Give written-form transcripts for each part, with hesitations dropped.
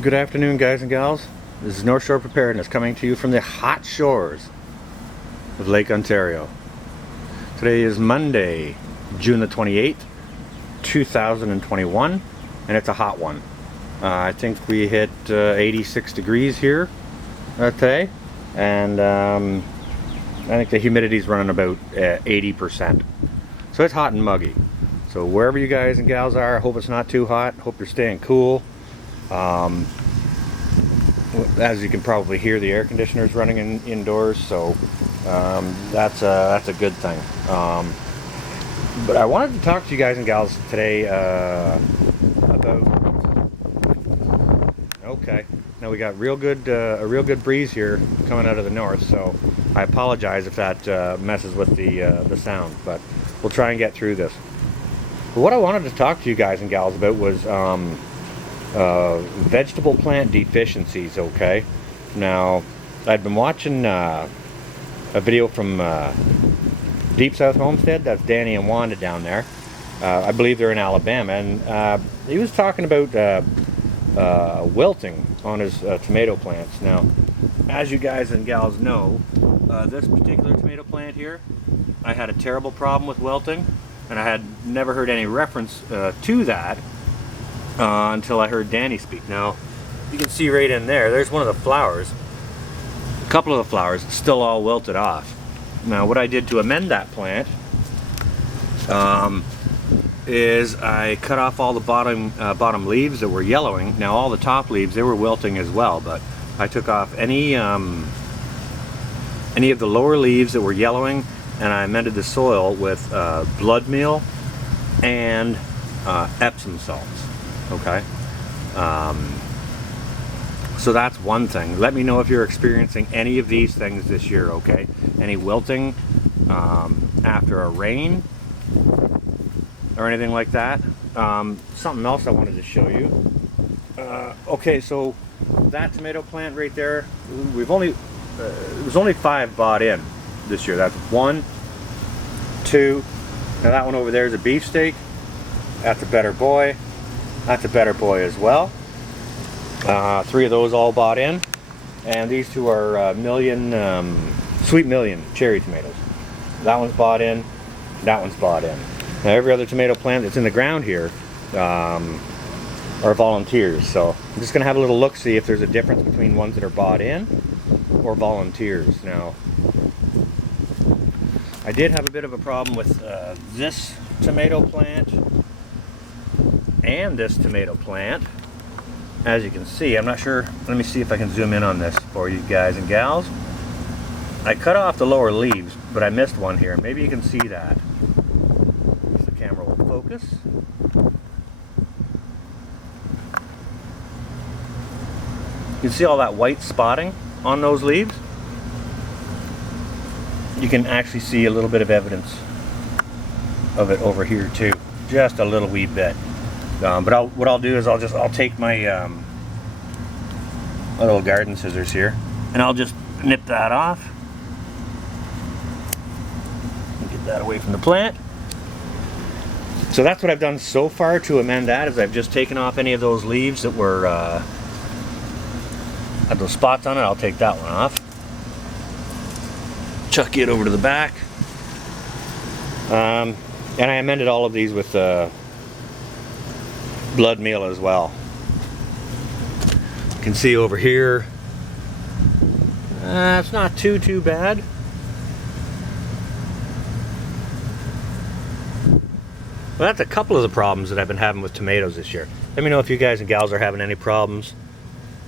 Good afternoon, guys and gals. This is North Shore Preparedness coming to you from the hot shores of Lake Ontario. Today is Monday, June the 28th, 2021, and it's a hot one. I think we hit 86 degrees here today, and I think the humidity is running about 80%. So it's hot and muggy. So wherever you guys and gals are, I hope it's not too hot. Hope you're staying cool. As you can probably hear, the air conditioner is running indoors, so that's a good thing. But I wanted to talk to you guys and gals today about. Okay, now we got a real good breeze here coming out of the north, so I apologize if that messes with the sound, but we'll try and get through this. But what I wanted to talk to you guys and gals about was vegetable plant deficiencies. Okay, now I'd been watching a video from Deep South Homestead. That's Danny and Wanda down there. I believe they're in Alabama, and he was talking about wilting on his tomato plants. Now, as you guys and gals know, this particular tomato plant here, I had a terrible problem with wilting, and I had never heard any reference to that until I heard Danny speak. Now, you can see right in there's one of the flowers. A couple of the flowers still all wilted off. Now, what I did to amend that plant is I cut off all the bottom leaves that were yellowing. Now, all the top leaves, they were wilting as well, but I took off any of the lower leaves that were yellowing, and I amended the soil with blood meal and Epsom salts. Okay, so that's one thing. Let me know if you're experiencing any of these things this year. Okay, any wilting after a rain or anything like that. Something else I wanted to show you. Okay, so that tomato plant right there, we've only there's only 5 bought in this year. That's 1, 2. Now that one over there is a beefsteak. That's a better boy. That's a better boy as well. 3 of those all bought in, and these 2 are Sweet Million cherry tomatoes. That one's bought in. That one's bought in. Now every other tomato plant that's in the ground here are volunteers. So I'm just going to have a little look, see if there's a difference between ones that are bought in or volunteers. Now, I did have a bit of a problem with this tomato plant and this tomato plant. As you can see, I'm not sure, let me see if I can zoom in on this for you guys and gals. I cut off the lower leaves, but I missed one here. Maybe you can see that. If the camera will focus. You can see all that white spotting on those leaves. You can actually see a little bit of evidence of it over here too. Just a little wee bit. But what I'll do is I'll take my my little garden scissors here, and I'll just nip that off. Get that away from the plant. So that's what I've done so far to amend that, is I've just taken off any of those leaves that were had those spots on it. I'll take that one off. Chuck it over to the back. And I amended all of these with blood meal as well. You can see over here, it's not too bad. Well, that's a couple of the problems that I've been having with tomatoes this year. Let me know if you guys and gals are having any problems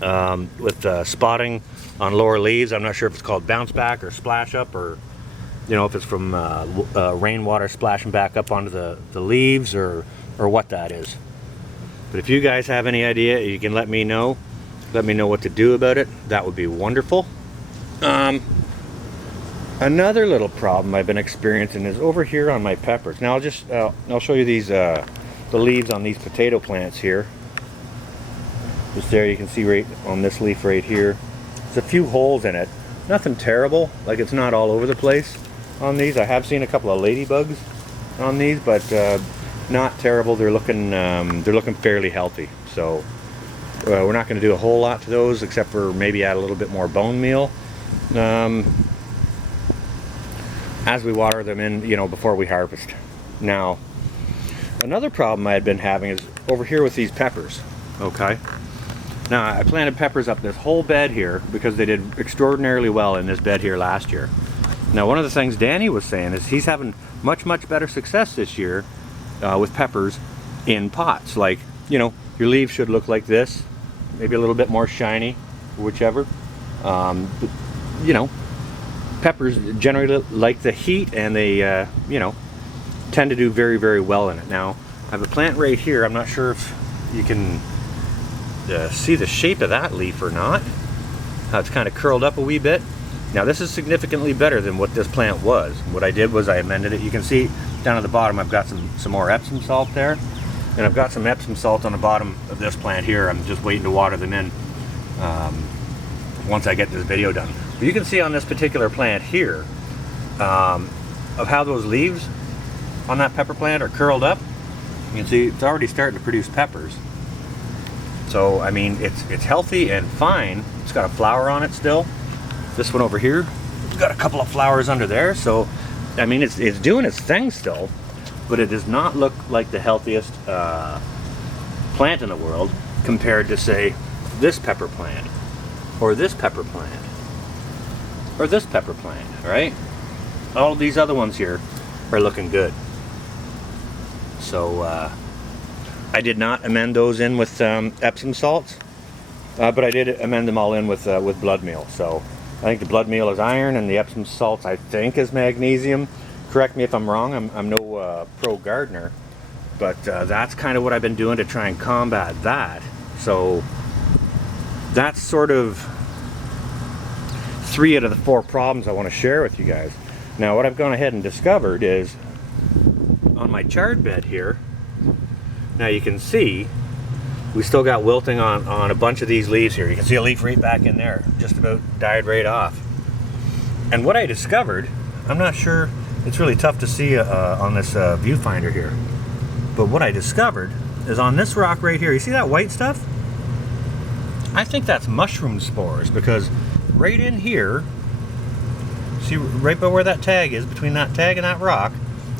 with spotting on lower leaves. I'm not sure if it's called bounce back or splash up, or if it's from rainwater splashing back up onto the leaves, or what that is. But if you guys have any idea, you can let me know. Let me know what to do about it. That would be wonderful. Another little problem I've been experiencing is over here on my peppers. Now I'll show you these the leaves on these potato plants here. Just there, you can see right on this leaf right here. There's a few holes in it. Nothing terrible. Like, it's not all over the place on these. I have seen a couple of ladybugs on these, but not terrible. They're looking fairly healthy. So We're not going to do a whole lot to those, except for maybe add a little bit more bone meal as we water them in, you know, before we harvest. Now, another problem I had been having is over here with these peppers. Okay. Now, I planted peppers up this whole bed here because they did extraordinarily well in this bed here last year. Now, one of the things Danny was saying is he's having much better success this year with peppers in pots. Like, you know, your leaves should look like this, maybe a little bit more shiny, whichever. You know, peppers generally like the heat, and they, you know, tend to do very well in it. Now, I have a plant right here. I'm not sure if you can see the shape of that leaf or not. How it's kind of curled up a wee bit. Now, this is significantly better than what this plant was. What I did was I amended it. You can see down at the bottom I've got some more Epsom salt there, and I've got some Epsom salt on the bottom of this plant here. I'm just waiting to water them in once I get this video done. But you can see on this particular plant here of how those leaves on that pepper plant are curled up. You can see it's already starting to produce peppers. So, I mean, it's healthy and fine. It's got a flower on it still. This one over here, it's got a couple of flowers under there. So, I mean, it's doing its thing still, but it does not look like the healthiest plant in the world compared to, say, this pepper plant, or this pepper plant, or this pepper plant, right? All of these other ones here are looking good. So, I did not amend those in with Epsom salts, but I did amend them all in with blood meal. So I think the blood meal is iron, and the Epsom salts I think is magnesium. Correct me if I'm wrong. I'm no pro gardener, but that's kind of what I've been doing to try and combat that. So that's sort of 3 out of the 4 problems I want to share with you guys. Now, what I've gone ahead and discovered is on my chard bed here. Now you can see we still got wilting on a bunch of these leaves here. You can see a leaf right back in there, just about died right off. And what I discovered, I'm not sure, it's really tough to see on this viewfinder here, but what I discovered is on this rock right here, you see that white stuff? I think that's mushroom spores, because right in here, see right by where that tag is, between that tag and that rock,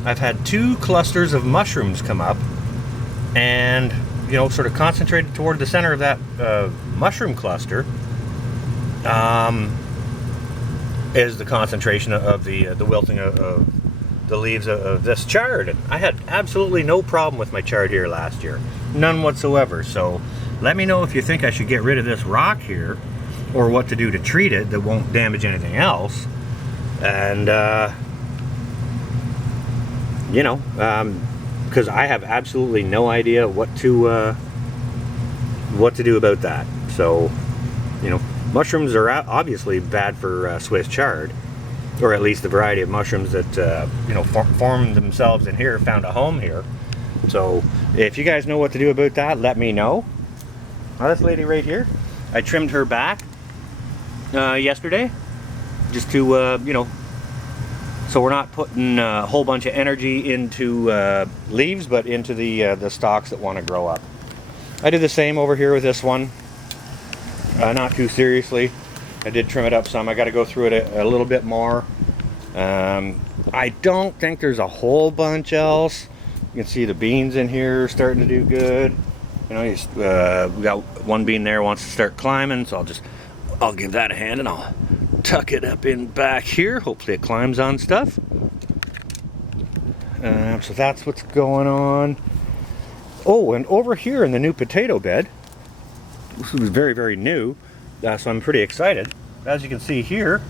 I've had 2 clusters of mushrooms come up, and, you know, sort of concentrated toward the center of that mushroom cluster is the concentration of the wilting of the leaves of this chard. And I had absolutely no problem with my chard here last year, none whatsoever. So let me know if you think I should get rid of this rock here, or what to do to treat it that won't damage anything else. And you know, because I have absolutely no idea what to do about that. So, you know, mushrooms are obviously bad for Swiss chard, or at least the variety of mushrooms that you know, form themselves in here, found a home here. So, if you guys know what to do about that, let me know. Now, this lady right here, I trimmed her back yesterday, just to you know, so we're not putting a whole bunch of energy into leaves, but into the stalks that want to grow up. I did the same over here with this one. Not too seriously. I did trim it up some. I got to go through it a little bit more. I don't think there's a whole bunch else. You can see the beans in here starting to do good. You know, we got one bean there wants to start climbing, so I'll give that a hand, and I'll tuck it up in back here. Hopefully it climbs on stuff. So that's what's going on. Oh, and over here in the new potato bed, this was very new, so I'm pretty excited. As you can see here,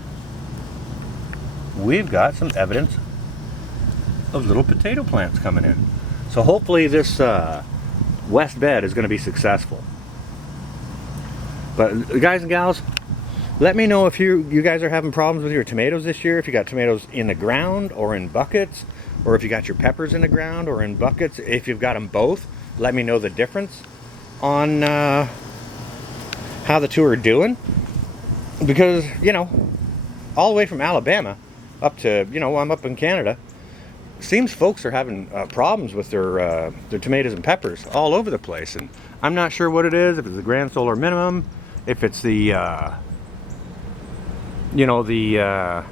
we've got some evidence of little potato plants coming in. So hopefully this west bed is going to be successful. But guys and gals, let me know if you guys are having problems with your tomatoes this year, if you got tomatoes in the ground or in buckets, or if you got your peppers in the ground or in buckets. If you've got them both, let me know the difference on how the 2 are doing. Because, you know, all the way from Alabama up to, you know, I'm up in Canada, seems folks are having problems with their tomatoes and peppers all over the place, and I'm not sure what it is. If it's the grand solar minimum, if it's the you know, the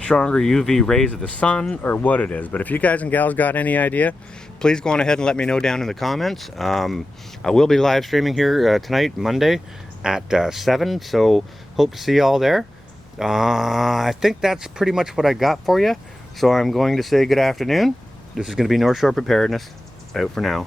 stronger UV rays of the sun, or what it is. But if you guys and gals got any idea, please go on ahead and let me know down in the comments. I will be live streaming here tonight, Monday, at 7, so hope to see you all there. I think that's pretty much what I got for you. So I'm going to say good afternoon. This is going to be North Shore Preparedness. Out for now.